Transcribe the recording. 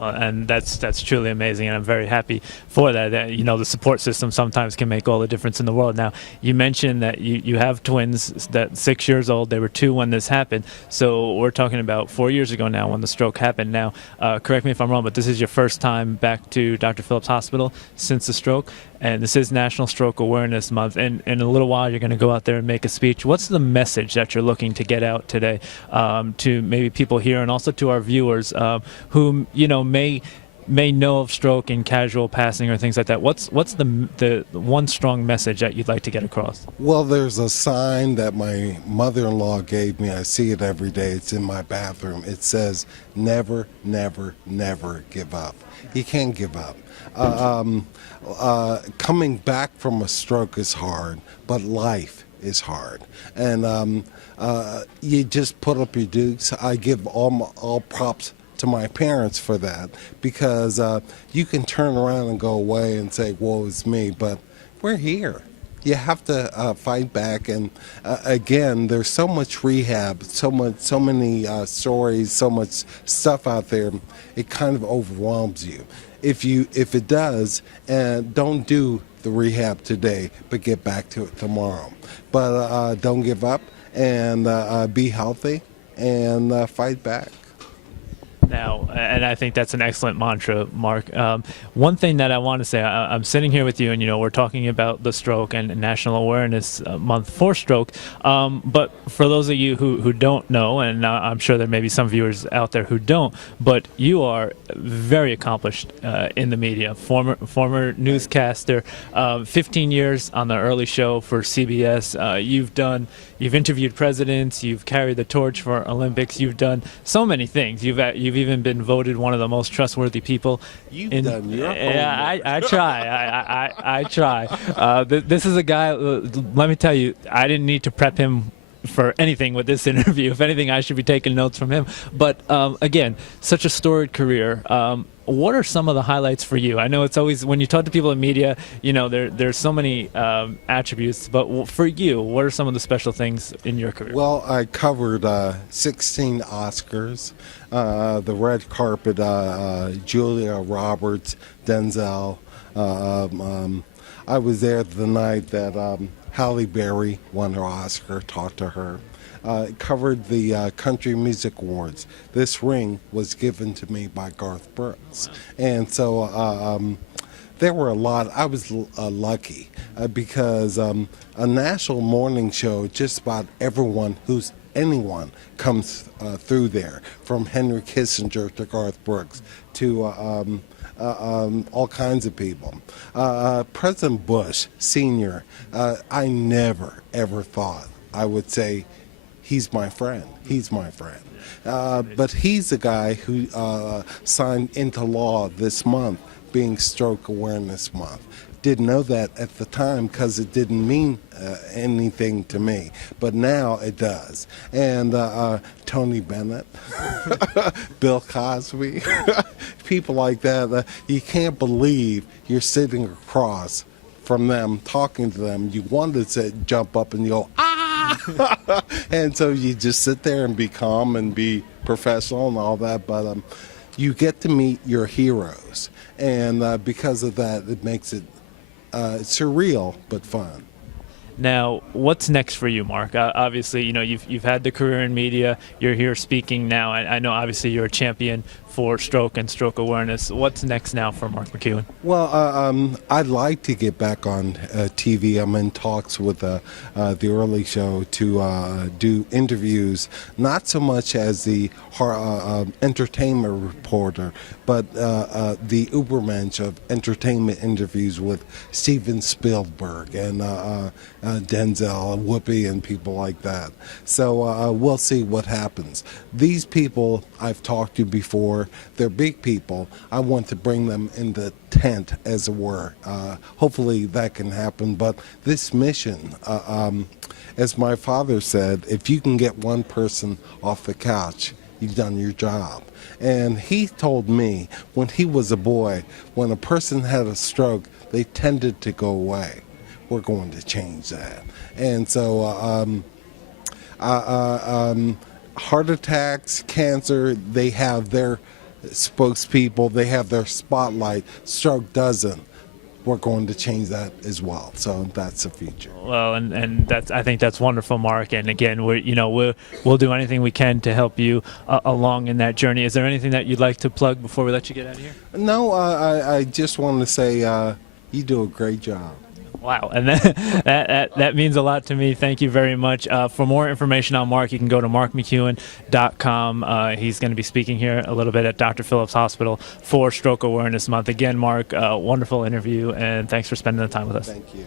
and that's truly amazing, and I'm very happy for that. The support system sometimes can make all the difference in the world. Now, you mentioned that you have twins that 6 years old. They were 2 when this happened. So we're talking about 4 years ago now when the stroke happened. Now, correct me if I'm wrong, but this is your first time back to Dr. Phillips Hospital since the stroke, and this is National Stroke Awareness Month. And in a little while, you're going to go out there and make a speech. What's the message that you're looking to get out today to maybe people here and also to our viewers who may know of stroke in casual passing or things like that? What's the one strong message that you'd like to get across? Well, there's a sign that my mother-in-law gave me. I see it every day. It's in my bathroom. It says, never, never, never give up. You can't give up. Coming back from a stroke is hard, but life is hard. And you just put up your dukes. I give all props to my parents for that, because you can turn around and go away and say, woe is me, but we're here. You have to fight back, and again, there's so much rehab, so many stories, so much stuff out there. It kind of overwhelms you. If it does, don't do the rehab today, but get back to it tomorrow. But don't give up, and be healthy, and fight back. Now, and I think that's an excellent mantra, Mark. One thing that I want to say, I'm sitting here with you, and we're talking about the stroke and National Awareness Month for stroke. But for those of you who don't know, and I'm sure there may be some viewers out there who don't, but you are very accomplished in the media. Former newscaster, 15 years on the Early Show for CBS. You've interviewed presidents. You've carried the torch for Olympics. You've done so many things. You've even been voted one of the most trustworthy people. You've done your Yeah, I try. I try. This is a guy, let me tell you, I didn't need to prep him for anything with this interview. If anything, I should be taking notes from him. But again, such a storied career. What are some of the highlights for you? I know it's always, when you talk to people in media, there's so many attributes, but for you, what are some of the special things in your career? Well, I covered 16 Oscars, the red carpet, Julia Roberts, Denzel. I was there the night that Halle Berry won her Oscar, talked to her. Covered the Country Music Awards. This ring was given to me by Garth Brooks. And so there were a lot. I was lucky because a national morning show, just about anyone comes through there, from Henry Kissinger to Garth Brooks to all kinds of people. President Bush Sr., I never, ever thought I would say, he's my friend. He's my friend. But he's the guy who signed into law this month, being Stroke Awareness Month. Didn't know that at the time because it didn't mean anything to me, but now it does. And Tony Bennett, Bill Cosby, people like that, you can't believe you're sitting across from them, talking to them. You want to jump up and you go, ah! And so you just sit there and be calm and be professional and all that, but you get to meet your heroes, and because of that, it makes it surreal but fun. Now, what's next for you, Mark? Obviously, you've had the career in media. You're here speaking now. I know, obviously, you're a champion for stroke and stroke awareness. What's next now for Mark McEwen? Well, I'd like to get back on TV. I'm in talks with the Early Show to do interviews, not so much as the entertainment reporter, but the Ubermensch of entertainment interviews with Steven Spielberg and Denzel and Whoopi and people like that. So we'll see what happens. These people I've talked to before, they're big people. I want to bring them in the tent, as it were. Hopefully that can happen. But this mission, as my father said, if you can get one person off the couch, you've done your job. And he told me when he was a boy, when a person had a stroke, they tended to go away. We're going to change that. And so heart attacks, cancer, they have their spokespeople, they have their spotlight. Stroke doesn't. We're going to change that as well. So that's the future. Well, and that's, I think that's wonderful, Mark. And again, we'll do anything we can to help you along in that journey. Is there anything that you'd like to plug before we let you get out of here? No, I just want to say you do a great job. Wow, and that means a lot to me. Thank you very much. For more information on Mark, you can go to markmcEwen.com. He's going to be speaking here a little bit at Dr. Phillips Hospital for Stroke Awareness Month. Again, Mark, wonderful interview, and thanks for spending the time with us. Thank you.